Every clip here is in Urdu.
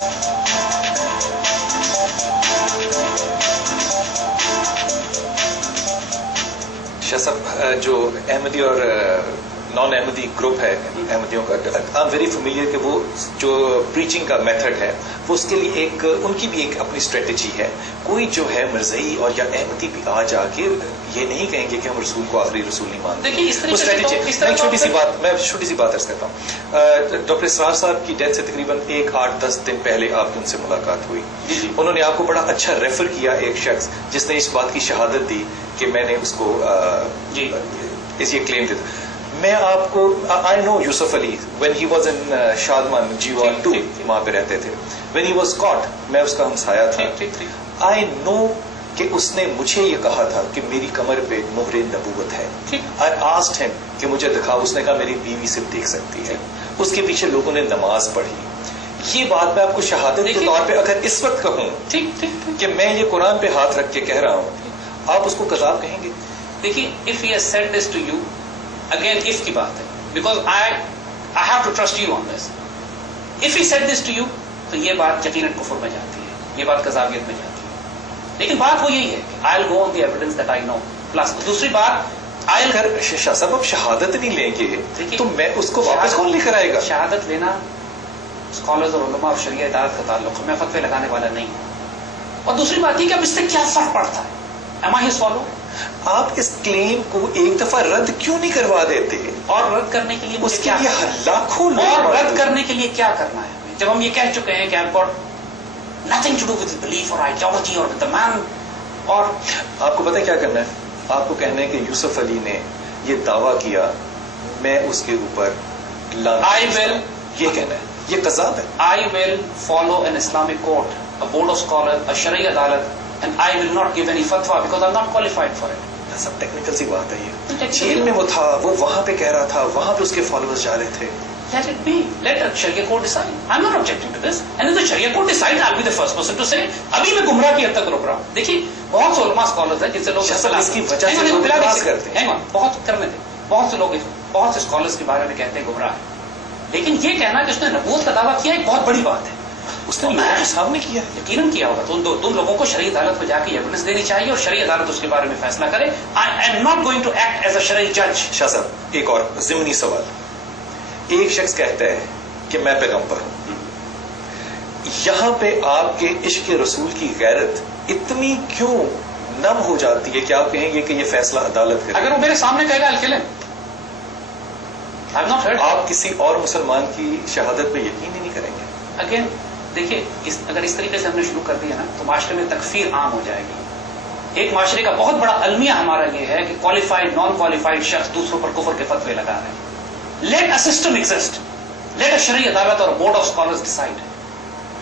شاہ صاحب جو احمدی اور نان احمدی گروپ ہے احمدیوں کا، آئی ایم ویری فیملیئر کہ وہ جو پریچنگ کا میتھڈ ہے وہ اس کے لیے ایک ان کی بھی ایک اپنی اسٹریٹجی ہے. کوئی جو ہے مرزئی اور یا احمدی بھی آ جا کے یہ نہیں کہیں گے کہ ہم رسول کو آخری رسول نہیں مانتے. میں چھوٹی سی بات عرض کرتا ہوں. ڈاکٹر اسرار صاحب کی ڈیتھ سے تقریباً 8-10 دن پہلے آپ کی ان سے ملاقات ہوئی. انہوں نے آپ کو بڑا اچھا ریفر کیا ایک شخص جس نے اس بات کی شہادت دی کہ میں نے اس کو یہ کلیم دیتا. میں آپ کو آئی نو یوسف علی when he was in Shadman G1 2 وہاں پہ رہتے تھے. وین ہی واز کاٹ میں اس کا ہمسایا تھا. آئی نو کہ اس نے مجھے یہ کہا تھا کہ میری کمر پہ مہر نبوت ہے. آئی آسکڈ ہم کہ مجھے دکھاؤ. اس نے کہا میری بیوی صرف دیکھ سکتی ہے. اس کے پیچھے لوگوں نے نماز پڑھی. یہ بات میں آپ کو شہادت کے طور پہ اگر اس وقت کہوں کہ میں یہ قرآن پہ ہاتھ رکھ کے کہہ رہا ہوں, آپ اس کو کذاب کہیں گے؟ دیکھیے if he has said this to you, again if کی بات ہے, because I have to trust you on this. if he said this to you تو یہ بات یقیناً کفر میں جاتی ہے, یہ بات کذابیت میں جاتی ہے. لیکن بات وہ یہی ہے کہ I'll go on the evidence that I know. Plus دوسری بات شاہ صاحب اب شہادت نہیں لیں گے تو میں اس کو واپس کون لے کر آئے گا؟ شہادت لینا اسکالرز اور علماء اور شریعہ ادارت کا تعلق ہے, میں فتوے لگانے والا نہیں ہوں. اور دوسری بات یہ کہ اب اس سے کیا فرق پڑتا ہے؟ Am I his follower? آپ اس کلیم کو ایک دفعہ رد کیوں نہیں کروا دیتے؟ اور رد کرنے کے لیے اس کے لیے لاکھوں اور رد کرنے کے لیے کیا کرنا ہے؟ جب ہم یہ کہہ چکے ہیں کہ I've got nothing to do with his belief or ideology or with the man. اور آپ کو پتہ کیا کرنا ہے؟ آپ کو کہنا ہے کہ یوسف علی نے یہ دعویٰ کیا, میں اس کے اوپر یہ کہنا ہے, یہ قذاب ہے. I will follow an Islamic court, a board of scholars, a شرعی عدالت, and I will not give any fatwa because I'm not qualified for it. سب ٹیکنیکل سی بات ہے. یہ جیل میں وہ تھا, وہ وہاں پہ کہہ رہا تھا, وہاں پہ اس کے فالوورز جا رہے تھے. Let it be. Let the Sharia court decide. I'm not objecting to this. And if the Sharia court decides, I'll be the first person to say. ابھی میں گمراہ کی حد تک رک رہا ہوں. دیکھیے بہت سے علماء اسکالرز ہیں جن سے لوگ اس کی وجہ سے لوگ اعتراض کرتے ہیں. بہت کرنے دیں. بہت سے لوگ بہت سے اسکالرز کے بارے میں کہتے ہیں گمراہ ہے. لیکن یہ کہنا کہ اس نے نبوت کا دعویٰ کیا ایک بہت بڑی بات ہے. اس نے لوگوں کے سامنے کیا, یقیناً کیا ہوگا. تو تم لوگوں کو شرعی عدالت کو جا کے ایویڈنس دینی چاہیے اور شرعی عدالت اس کے بارے میں فیصلہ کرے. I am not going to act as a شرعی جج. شاہ صاحب ایک اور ضمنی سوال. ایک شخص کہتا ہے کہ میں پیغمبر ہوں, یہاں پہ آپ کے عشق رسول کی غیرت اتنی کیوں نم ہو جاتی ہے کہ آپ کہیں گے کہ یہ فیصلہ عدالت کرے؟ اگر وہ میرے سامنے کہے گا الکلے, آپ کسی اور مسلمان کی شہادت پہ یقین ہی نہیں کریں گے. اگین دیکھیے اگر اس طریقے سے ہم نے شروع کر دیا نا تو معاشرے میں تکفیر عام ہو جائے گی. ایک معاشرے کا بہت بڑا المیہ ہمارا یہ ہے کہ کوالیفائڈ نان کوالیفائڈ شخص دوسروں پر کفر کے فتوے لگا رہے ہیں. Let a system exist, let a شرعی عدالت اور بورڈ آف اسکالرز ڈیسائیڈ.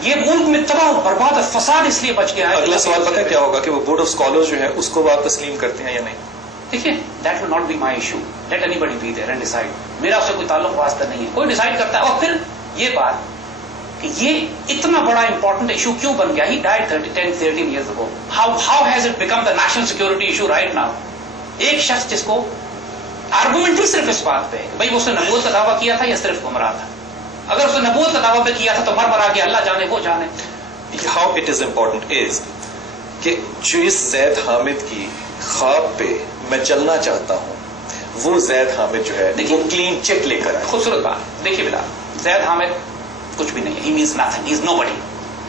یہ ملک میں تباہ و برباد فساد اس لیے بچ گیا ہے. اگلا سوال پتہ کیا ہوگا کہ وہ بورڈ آف اسکالرز جو ہے اس کو آپ تسلیم کرتے ہیں یا نہیں؟ دیکھیے that will not be my issue. Let anybody be there and decide. میرا اس سے کوئی تعلق واسطہ نہیں ہے, کوئی ڈیسائیڈ کرتا ہے. اور پھر یہ بات کہ یہ اتنا بڑا امپورٹنٹ ایشو کیوں بن گیا؟ ہی died 10-13 years ago. How has it become the national security issue right now? ایک شخص جس کو آرگومنٹ ہی صرف اس بات پہ ہے کہ بھائی اس نے نبوت کا دعویٰ کیا تھا یا صرف گمراہ تھا. اگر اس نے نبوت کا دعویٰ پہ کیا تھا تو مر گیا, اللہ جانے وہ جانے. How it is important is کہ جو اس زید حامد کی خواب پہ میں چلنا چاہتا ہوں وہ زید حامد جو ہے وہ کلین چیک لے کر آئے. خوبصورت بات. دیکھیے بلال, زید حامد کچھ بھی نہیں ہے. He means nothing. He is nobody.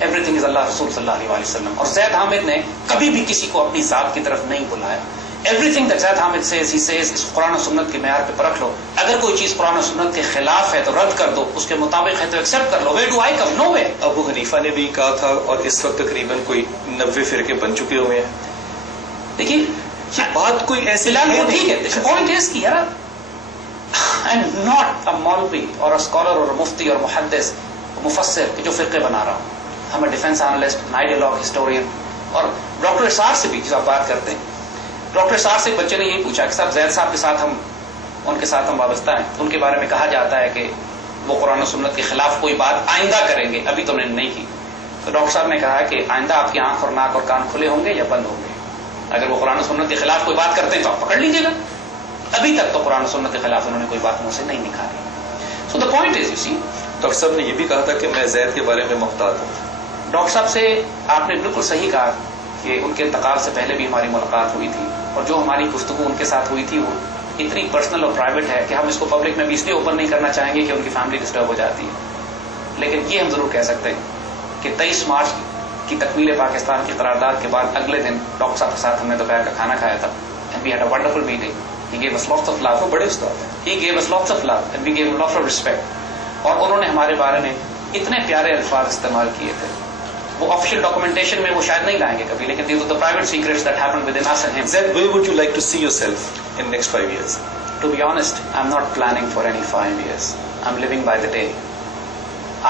Everything is اللہ رسول صلی اللہ علیہ وسلم. اور زید حامد نے کبھی بھی کسی کو اپنی ذات کی طرف نہیں بلایا. Everything that Zaid Hamid says, he says اس قرآن و سنت کے معیار پہ پرکھ لو. اگر کوئی چیز قرآن و سنت کے خلاف ہے تو رد کر دو, اس کے مطابق ہے تو ایکسپٹ کر لو. Where do I come? Nowhere. ابو حنیفہ نے بھی کہا تھا اور اس وقت تقریباً کوئی 90 فرقے بن چکے ہوئے ہیں. دیکھیے یہ بات کوئی ایسی ٹھیک ہے. پوائنٹ از کہ یار I'm not a مولوی اور اسکالر اور مفتی اور محدث مفسر کہ جو فرقے بنا رہا ہوں. ہم ڈیفینس انالسٹ, آئیڈیالوگ, ہسٹورین. اور ڈاکٹر اسرار سے بھی جس آپ بات کرتے ہیں, ڈاکٹر اسرار سے ایک بچے نے یہی پوچھا کہ صاحب زید صاحب کے ساتھ ہم وابستہ ہیں, ان کے بارے میں کہا جاتا ہے کہ وہ قرآن و سنت کے خلاف کوئی بات آئندہ کریں گے, ابھی تو انہوں نے نہیں کی. تو ڈاکٹر صاحب نے کہا کہ آئندہ آپ کی آنکھ اور ناک اور کان کھلے ہوں گے یا بند ہوں گے. اگر وہ قرآن و سنت کے خلاف کوئی بات کرتے ہیں تو آپ پکڑ لیجیے گا. ابھی تک تو قرآن و سنت کے خلاف انہوں نے کوئی بات منہ سے نہیں نکالی. So the point is you see doctor صاحب نے یہ بھی کہا تھا کہ میں زید کے بارے میں محتاط ہوں. ڈاکٹر صاحب سے آپ نے بالکل صحیح کہا کہ ان کے انتقال سے پہلے بھی ہماری ملاقات ہوئی تھی، اور جو ہماری گفتگو ان کے ساتھ ہوئی تھی وہ اتنی پرسنل اور پرائیویٹ ہے کہ ہم اس کو پبلک میں بھی اس لیے اوپن نہیں کرنا چاہیں گے کہ ان کی فیملی ڈسٹرب ہو جاتی ہے. لیکن یہ ہم ضرور کہہ سکتے ہیں کہ 23 مارچ کی تکمیل پاکستان کی قرارداد کے بعد اگلے دن ڈاکٹر صاحب کے ساتھ ہم نے دوپہر کا کھانا کھایا تھا. And we had a wonderful meeting. He gave us lots of love. وہ بڑے استاد ہیں. He gave us lots of love and we gave him lots of respect. اور انہوں نے ہمارے بارے میں اتنے پیارے الفاظ استعمال کیے تھے. وہ آفیشیل ڈاکومنٹیشن میں وہ شاید نہیں لائیں گے کبھی، لیکن these are the private secrets that happened within us and him. Zed, where would you like to see yourself in next 5 years? To be honest, I'm not planning for any 5 years. I'm living by the day.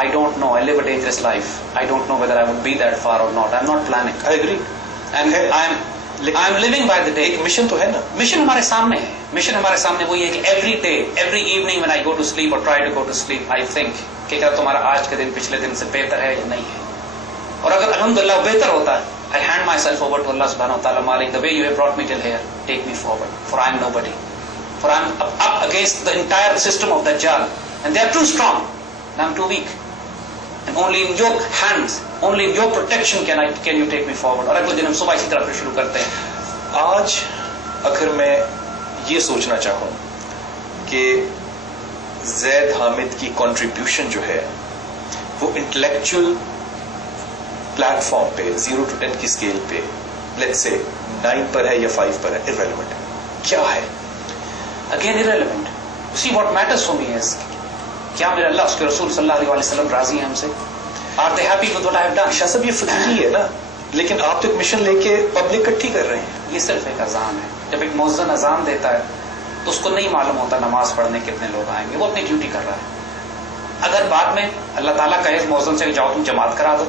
I don't know. I live a dangerous life. I don't know whether I would be that far or not. I'm not planning. I agree. And ہے. I'm living by the day. ایک مشن تو ہے نا. مشن ہمارے سامنے ہے. مشن ہمارے سامنے وہی ہے کہ every day, every evening when I go to sleep or try to go to sleep, I think کہ کیا تمہارا آج کا دن پچھلے دن سے بہتر ہے یا نہیں ہے. اور اگر الحمدللہ بہتر ہوتا ہے، I hand myself over to Allah subhanahu wa ta'ala, Malik, the way you have brought me till here, take me forward, for I am nobody. For I am up against the entire system of Dajjal, and they are too strong, and I am too weak. And only in your hands, only in your protection can you take me forward. اور اگلے دن ہم صبح اسی طرح پھر شروع کرتے ہیں. آج اگر میں یہ سوچنا چاہوں کہ زید حامد کی کنٹریبیوشن جو ہے وہ انٹلیکچوئل پلیٹ فارم پہ 0 to 10 کی اسکیل پہ لیٹس سے 9 پر ہے یا 5 پر ہے، irrelevant ہے. کیا ہے؟ Again irrelevant. See, what matters for me is کیا میرے اللہ اس کے رسول صلی اللہ علیہ وسلم راضی ہیں ہم سے؟ Are they happy with what I have done? شاہ صاحب یہ فطری ہے نا، لیکن آپ تو ایک مشن لے کے پبلک اکٹھی کر رہے ہیں. یہ صرف ایک اذان ہے. جب ایک مؤذن اذان دیتا ہے تو اس کو نہیں معلوم ہوتا نماز پڑھنے کتنے لوگ آئیں گے، وہ اپنی ڈیوٹی کر رہا ہے. اگر بعد میں اللہ تعالیٰ کہے مؤذن سے جاؤ تم جماعت کرا دو،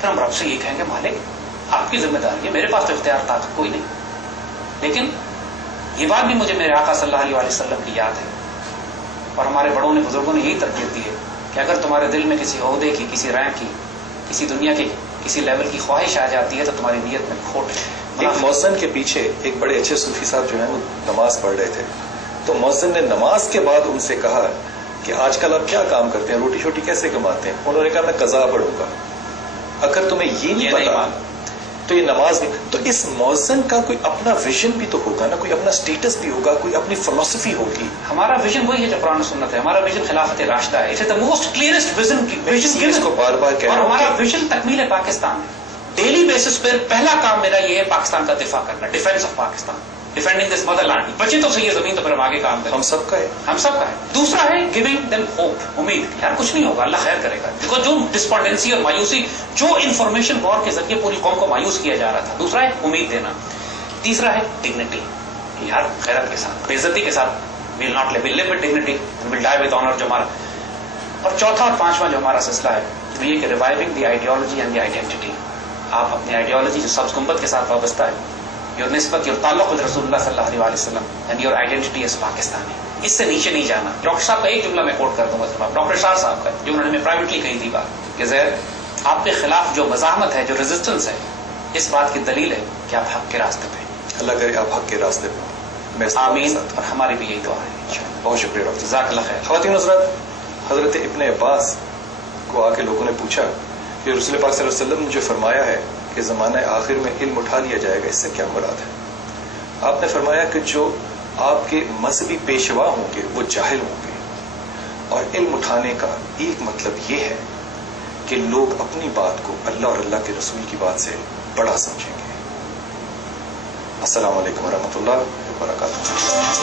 پھر ہم رب سے یہ کہیں گے مالک آپ کی ذمہ داری ہے، میرے پاس تو اختیار طاقت کوئی نہیں. لیکن یہ بات بھی مجھے میرے آقا صلی اللہ علیہ وسلم کی یاد ہے، اور ہمارے بڑوں نے بزرگوں نے یہی تربیت دی ہے کہ اگر تمہارے دل میں کسی عہدے کی، کسی رینک کی، کسی دنیا کی کسی لیول کی خواہش آ جاتی ہے تو تمہاری نیت میں کھوٹ ہے. ایک مؤذن کے پیچھے ایک بڑے اچھے صوفی صاحب جو ہیں وہ نماز پڑھ رہے تھے، تو مؤذن نے نماز کے بعد ان سے کہا کہ آج کل آپ کیا کام کرتے ہیں، روٹی شوٹی کیسے کماتے ہیں؟ انہوں نے کہا میں قضا پڑھوں گا. اگر تمہیں یہ نہیں پتا تو یہ نماز بھی. تو اس مؤذن کا کوئی اپنا ویژن بھی تو ہوگا نا، کوئی اپنا سٹیٹس بھی ہوگا، کوئی اپنی فلسفی ہوگی. ہمارا ویژن وہی ہے جو قرآن و سنت ہے. ہمارا ویژن خلافت راشدہ ہے. It is the most clearest vision اس کو بار بار کہہ اور رہا ہمارا ہوں ویژن تکمیل پاکستان ہے. ڈیلی بیسس پر پہلا کام میرا یہ ہے پاکستان کا دفاع کرنا، defence of Pakistan, defending this motherland. بچے تو صحیح ہے زمین تو پھر ہم آگے کام کریں، ہم سب کا ہے. ہم سب کا ہے. دوسرا ہے گیونگ دیم ہوپ، امید. یار کچھ نہیں ہوگا، اللہ خیر کرے گا. بیکاز جو ڈسپونڈنسی اور مایوسی، جو انفارمیشن وار کے ذریعے پوری قوم کو مایوس کیا جا رہا تھا. دوسرا ہے امید دینا. تیسرا ہے ڈگنیٹی، یار خیرت کے ساتھ، بے عزتی کے ساتھ we'll not live, we'll live with dignity and we'll die with honour. جو ہمارا اور چوتھا اور پانچواں جو ہمارا سلسلہ ہے وہ یہ کہ reviving the ideology and the identity. آپ اپنی آئیڈیالوجی جو سبز گنبد کے ساتھ وابستہ ہے، یور نسبت، یور تعلق with رسول اللہ صلی اللہ علیہ وسلم and your identity is Pakistani. اس سے نیچے نہیں جانا. ڈاکٹر صاحب کا ایک جملہ میں کوٹ کر دوں گا، ڈاکٹر شاہ صاحب کا، جو انہوں نے پرائیویٹلی کہی تھی بات کہ زید آپ کے خلاف جو مزاحمت ہے، جو ریزسٹنس ہے، اس بات کی دلیل ہے کہ آپ حق کے راستے پہ. اللہ کرے آپ حق کے راستے پہ. میں آمین. اور ہماری بھی یہی دعا ہے. بہت شکریہ ڈاکٹر. جزاک اللہ خیر. خواتین حضرات، حضرت ابن عباس کو آ کے لوگوں نے پوچھا کہ رسول پاک صلی اللہ علیہ وسلم نے جو فرمایا ہے کہ زمانہ آخر میں علم اٹھا لیا جائے گا، اس سے کیا مراد ہے؟ آپ نے فرمایا کہ جو آپ کے مذہبی پیشوا ہوں گے وہ جاہل ہوں گے، اور علم اٹھانے کا ایک مطلب یہ ہے کہ لوگ اپنی بات کو اللہ اور اللہ کے رسول کی بات سے بڑا سمجھیں گے. السلام علیکم ورحمۃ اللہ وبرکاتہ.